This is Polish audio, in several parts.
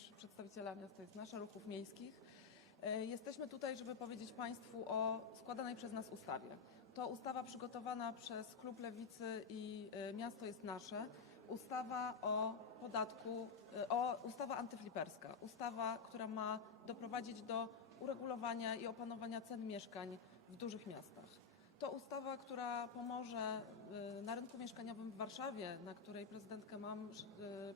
również przedstawiciela miasta jest nasze, ruchów miejskich. E, Jesteśmy tutaj, żeby powiedzieć Państwu o składanej przez nas ustawie. To ustawa przygotowana przez Klub Lewicy i e, Miasto jest Nasze. Ustawa o podatku, e, o, ustawa antyfliperska. Ustawa, która ma doprowadzić do uregulowania i opanowania cen mieszkań w dużych miastach. To ustawa, która pomoże y, na rynku mieszkaniowym w Warszawie, na której prezydentkę mam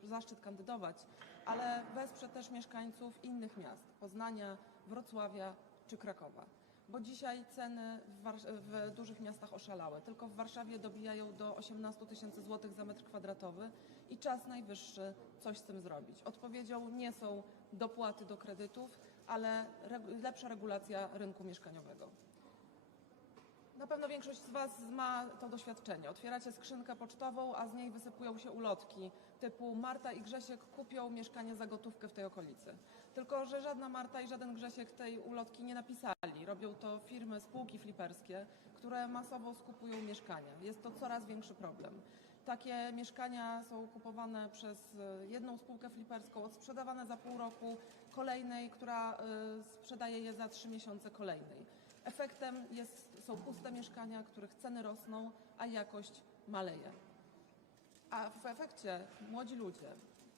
y, zaszczyt kandydować, ale wesprze też mieszkańców innych miast Poznania, Wrocławia czy Krakowa. Bo dzisiaj ceny w, w dużych miastach oszalały. Tylko w Warszawie dobijają do 18 tysięcy złotych za metr kwadratowy i czas najwyższy coś z tym zrobić. Odpowiedzią nie są dopłaty do kredytów, ale reg- lepsza regulacja rynku mieszkaniowego. Na pewno większość z Was ma to doświadczenie. Otwieracie skrzynkę pocztową, a z niej wysypują się ulotki typu Marta i Grzesiek kupią mieszkanie za gotówkę w tej okolicy. Tylko, że żadna Marta i żaden Grzesiek tej ulotki nie napisali. Robią to firmy, spółki fliperskie, które masowo skupują mieszkania. Jest to coraz większy problem. Takie mieszkania są kupowane przez e, jedną spółkę fliperską, odsprzedawane za pół roku kolejnej, która e, sprzedaje je za trzy miesiące kolejnej. Efektem jest, są puste mieszkania, których ceny rosną, a jakość maleje. A w efekcie młodzi ludzie,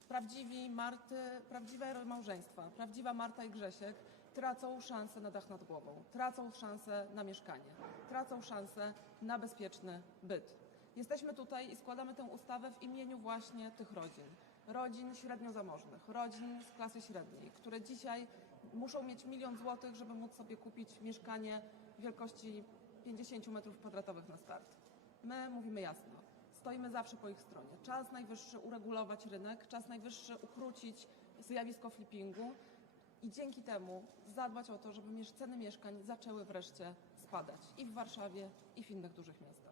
prawdziwi Marty, prawdziwe małżeństwa, prawdziwa Marta i Grzesiek tracą szansę na dach nad głową, tracą szansę na mieszkanie, tracą szansę na bezpieczny byt. Jesteśmy tutaj i składamy tę ustawę w imieniu właśnie tych rodzin. Rodzin średnio zamożnych, rodzin z klasy średniej, które dzisiaj muszą mieć milion złotych, żeby móc sobie kupić mieszkanie wielkości 50 metrów kwadratowych na start. My mówimy jasno, stoimy zawsze po ich stronie. Czas najwyższy uregulować rynek, czas najwyższy ukrócić zjawisko flippingu i dzięki temu zadbać o to, żeby ceny mieszkań zaczęły wreszcie spadać i w Warszawie, i w innych dużych miastach.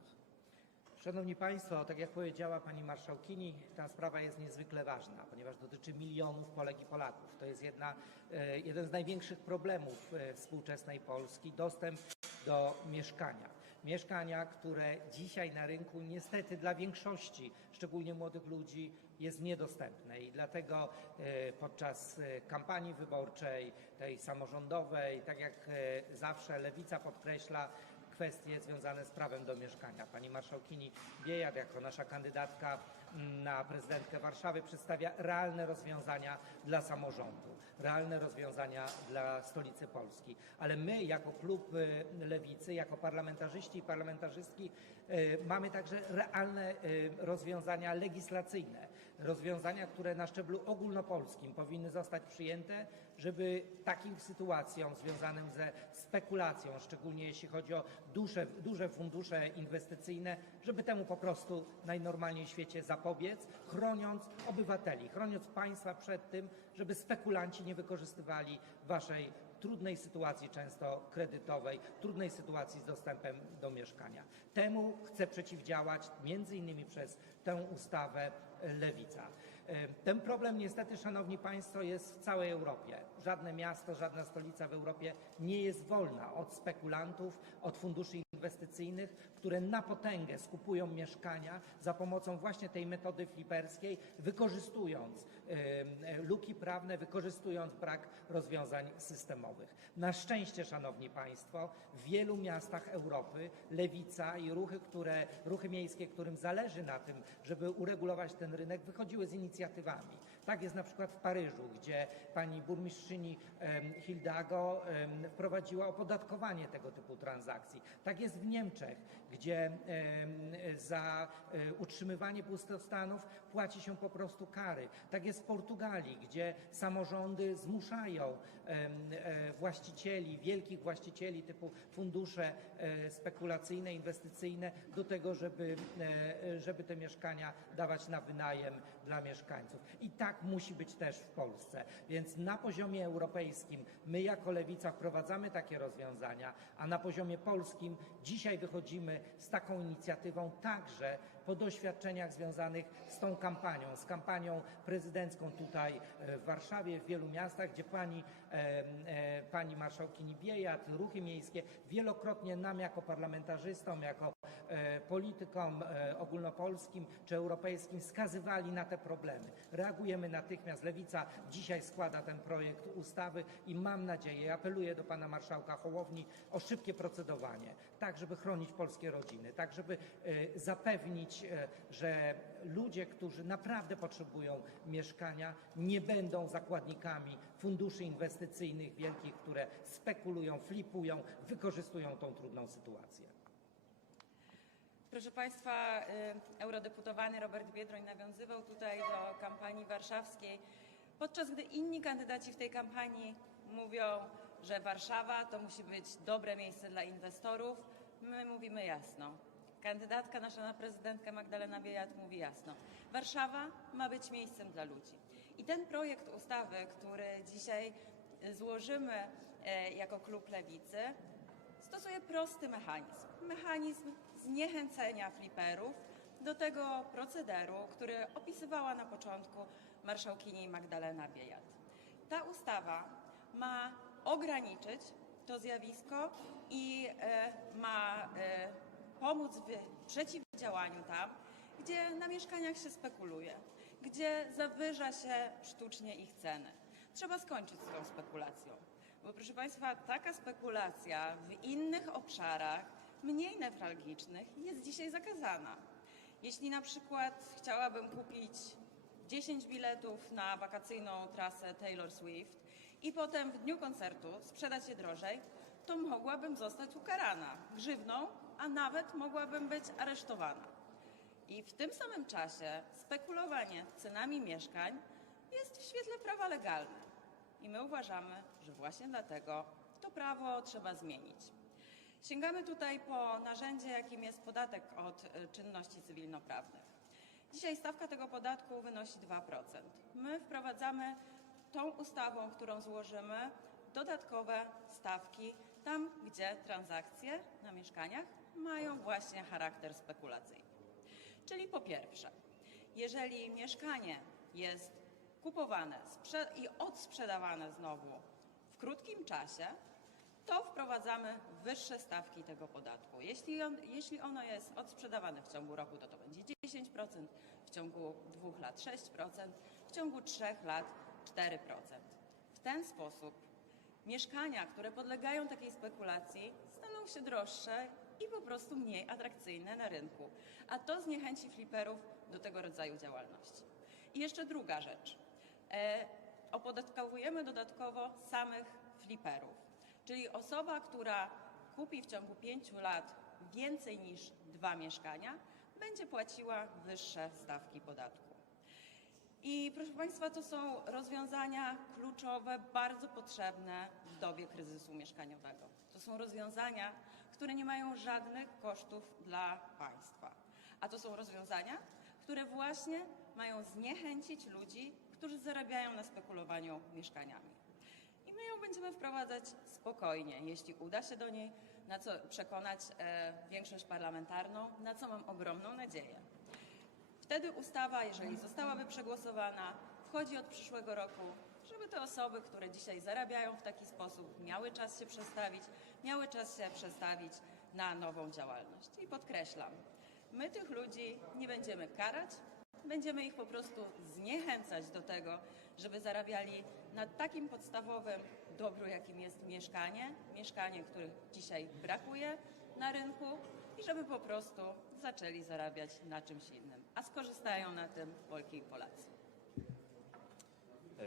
Szanowni Państwo, tak jak powiedziała Pani Marszałkini, ta sprawa jest niezwykle ważna, ponieważ dotyczy milionów Polek i Polaków. To jest jedna, e, jeden z największych problemów e, współczesnej Polski, dostęp do mieszkania. Mieszkania, które dzisiaj na rynku niestety dla większości, szczególnie młodych ludzi, jest niedostępne i dlatego e, podczas e, kampanii wyborczej, tej samorządowej, tak jak e, zawsze Lewica podkreśla, kwestie związane z prawem do mieszkania. Pani marszałkini Biejat jako nasza kandydatka mm, na prezydentkę Warszawy przedstawia realne rozwiązania dla samorządu, realne rozwiązania dla stolicy Polski. Ale my jako klub y, Lewicy, jako parlamentarzyści i parlamentarzystki y, mamy także realne y, rozwiązania legislacyjne, rozwiązania, które na szczeblu ogólnopolskim powinny zostać przyjęte, żeby takim sytuacjom związanym ze spekulacją, szczególnie jeśli chodzi o duże, duże fundusze inwestycyjne, żeby temu po prostu najnormalniej w świecie zapobiec, chroniąc obywateli, chroniąc państwa przed tym, żeby spekulanci nie wykorzystywali waszej trudnej sytuacji często kredytowej, trudnej sytuacji z dostępem do mieszkania. Temu chce przeciwdziałać między innymi przez tę ustawę e, Lewica. E, Ten problem niestety, Szanowni Państwo, jest w całej Europie. Żadne miasto, żadna stolica w Europie nie jest wolna od spekulantów, od funduszy inwestycyjnych, które na potęgę skupują mieszkania za pomocą właśnie tej metody fliperskiej, wykorzystując luki prawne, wykorzystując brak rozwiązań systemowych. Na szczęście, Szanowni Państwo, w wielu miastach Europy lewica i ruchy, które, ruchy miejskie, którym zależy na tym, żeby uregulować ten rynek, wychodziły z inicjatywami. Tak jest na przykład w Paryżu, gdzie pani burmistrzyni Hildago wprowadziła opodatkowanie tego typu transakcji. Tak jest w Niemczech, gdzie za e, utrzymywanie pustostanów płaci się po prostu kary. Tak jest w Portugalii, gdzie samorządy zmuszają e, właścicieli, wielkich właścicieli typu fundusze e, spekulacyjne, inwestycyjne do tego, żeby, żeby te mieszkania dawać na wynajem dla mieszkańców. I tak musi być też w Polsce. Więc na poziomie europejskim my jako Lewica wprowadzamy takie rozwiązania, a na poziomie polskim dzisiaj wychodzimy z taką inicjatywą także po doświadczeniach związanych z tą kampanią, z kampanią prezydencką tutaj e, w Warszawie, w wielu miastach, gdzie pani, e, e, pani marszałkini Biejat, ruchy miejskie wielokrotnie nam jako parlamentarzystom, jako politykom ogólnopolskim czy europejskim wskazywali na te problemy. Reagujemy natychmiast. Lewica dzisiaj składa ten projekt ustawy i mam nadzieję, apeluję do pana marszałka Hołowni o szybkie procedowanie, tak żeby chronić polskie rodziny, tak żeby zapewnić, e, że ludzie, którzy naprawdę potrzebują mieszkania, nie będą zakładnikami funduszy inwestycyjnych wielkich, które spekulują, flipują, wykorzystują tą trudną sytuację. Proszę Państwa, y, eurodeputowany Robert Biedroń nawiązywał tutaj do kampanii warszawskiej, podczas gdy inni kandydaci w tej kampanii mówią, że Warszawa to musi być dobre miejsce dla inwestorów. My mówimy jasno. Kandydatka nasza na prezydentkę Magdalena Biejat mówi jasno. Warszawa ma być miejscem dla ludzi. I ten projekt ustawy, który dzisiaj y, złożymy e, jako klub Lewicy, stosuje prosty mechanizm. Mechanizm zniechęcenia fliperów do tego procederu, który opisywała na początku marszałkini Magdalena Biejat. Ta ustawa ma ograniczyć to zjawisko i e, ma e, pomóc w przeciwdziałaniu tam, gdzie na mieszkaniach się spekuluje, gdzie zawyża się sztucznie ich ceny. Trzeba skończyć z tą spekulacją. Bo proszę Państwa, taka spekulacja w innych obszarach, mniej newralgicznych, jest dzisiaj zakazana. Jeśli na przykład chciałabym kupić 10 biletów na wakacyjną trasę Taylor Swift i potem w dniu koncertu sprzedać je drożej, to mogłabym zostać ukarana grzywną, a nawet mogłabym być aresztowana. I w tym samym czasie spekulowanie cenami mieszkań jest w świetle prawa legalne. I my uważamy, że właśnie dlatego to prawo trzeba zmienić. Sięgamy tutaj po narzędzie, jakim jest podatek od y, czynności cywilnoprawnych. Dzisiaj stawka tego podatku wynosi 2%. My wprowadzamy tą ustawą, którą złożymy, dodatkowe stawki tam, gdzie transakcje na mieszkaniach mają właśnie charakter spekulacyjny. Czyli po pierwsze, jeżeli mieszkanie jest kupowane i odsprzedawane znowu w krótkim czasie, to wprowadzamy wyższe stawki tego podatku. Jeśli, on, jeśli ono jest odsprzedawane w ciągu roku, to to będzie 10%, w ciągu dwóch lat 6%, w ciągu trzech lat 4%. W ten sposób mieszkania, które podlegają takiej spekulacji, staną się droższe i po prostu mniej atrakcyjne na rynku. A to zniechęci fliperów do tego rodzaju działalności. I jeszcze druga rzecz. E, opodatkowujemy dodatkowo samych fliperów. Czyli osoba, która kupi w ciągu pięciu lat więcej niż dwa mieszkania, będzie płaciła wyższe stawki podatku. I proszę Państwa, to są rozwiązania kluczowe, bardzo potrzebne w dobie kryzysu mieszkaniowego. To są rozwiązania, które nie mają żadnych kosztów dla państwa. A to są rozwiązania, które właśnie mają zniechęcić ludzi, którzy zarabiają na spekulowaniu mieszkaniami. I my ją będziemy wprowadzać spokojnie, jeśli uda się do niej na co przekonać e, większość parlamentarną, na co mam ogromną nadzieję. Wtedy ustawa, jeżeli zostałaby przegłosowana, wchodzi od przyszłego roku, żeby te osoby, które dzisiaj zarabiają w taki sposób, miały czas się przestawić, miały czas się przestawić na nową działalność. I podkreślam, my tych ludzi nie będziemy karać, będziemy ich po prostu zniechęcać do tego, żeby zarabiali na takim podstawowym dobru, jakim jest mieszkanie, mieszkanie, których dzisiaj brakuje na rynku i żeby po prostu zaczęli zarabiać na czymś innym. A skorzystają na tym Polki i Polacy.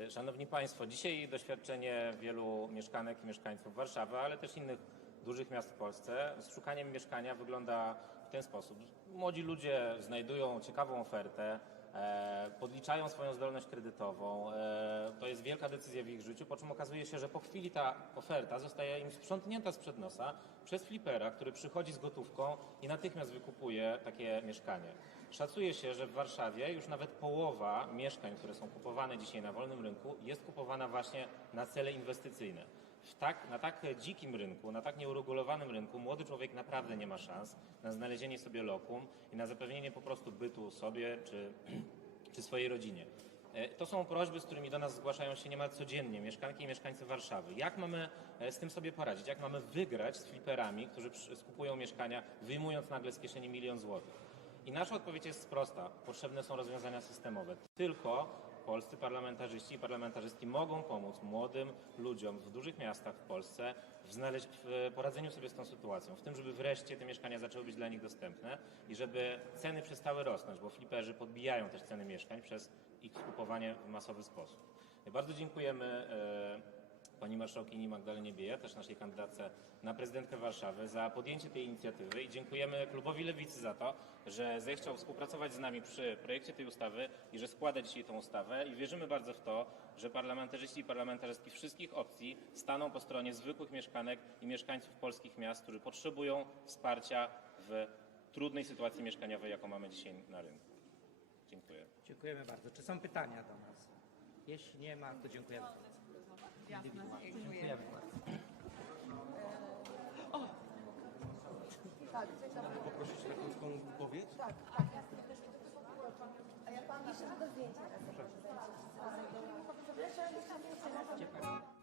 E, Szanowni Państwo, dzisiaj doświadczenie wielu mieszkanek i mieszkańców Warszawy, ale też innych dużych miast w Polsce z szukaniem mieszkania wygląda w ten sposób. Młodzi ludzie znajdują ciekawą ofertę, podliczają swoją zdolność kredytową. E, to jest wielka decyzja w ich życiu, po czym okazuje się, że po chwili ta oferta zostaje im sprzątnięta sprzed nosa przez flipera, który przychodzi z gotówką i natychmiast wykupuje takie mieszkanie. Szacuje się, że w Warszawie już nawet połowa mieszkań, które są kupowane dzisiaj na wolnym rynku, jest kupowana właśnie na cele inwestycyjne. Tak, na tak dzikim rynku, na tak nieuregulowanym rynku młody człowiek naprawdę nie ma szans na znalezienie sobie lokum i na zapewnienie po prostu bytu sobie czy, czy swojej rodzinie. E, To są prośby, z którymi do nas zgłaszają się niemal codziennie mieszkanki i mieszkańcy Warszawy. Jak mamy e, z tym sobie poradzić? Jak mamy wygrać z fliperami, którzy skupują mieszkania, wyjmując nagle z kieszeni milion złotych? I nasza odpowiedź jest prosta. Potrzebne są rozwiązania systemowe. Tylko polscy parlamentarzyści i parlamentarzystki mogą pomóc młodym ludziom w dużych miastach w Polsce w, znaleźć, w poradzeniu sobie z tą sytuacją, w tym, żeby wreszcie te mieszkania zaczęły być dla nich dostępne i żeby ceny przestały rosnąć, bo fliperzy podbijają też ceny mieszkań przez ich skupowanie w masowy sposób. Bardzo dziękujemy e, pani marszałkini Magdalenie Bieja, też naszej kandydatce na prezydentkę Warszawy, za podjęcie tej inicjatywy i dziękujemy klubowi Lewicy za to, że zechciał współpracować z nami przy projekcie tej ustawy i że składa dzisiaj tą ustawę i wierzymy bardzo w to, że parlamentarzyści i parlamentarzystki wszystkich opcji staną po stronie zwykłych mieszkanek i mieszkańców polskich miast, którzy potrzebują wsparcia w trudnej sytuacji mieszkaniowej, jaką mamy dzisiaj na rynku. Dziękuję. Dziękujemy bardzo. Czy są pytania do nas? Jeśli nie ma, to dziękujemy. Jasne, dziękuję. O! Tak, Mogę poprosić na krótką wypowiedź? Tak, tak. A ja pan jeszcze do zdjęcia. Proszę. Proszę.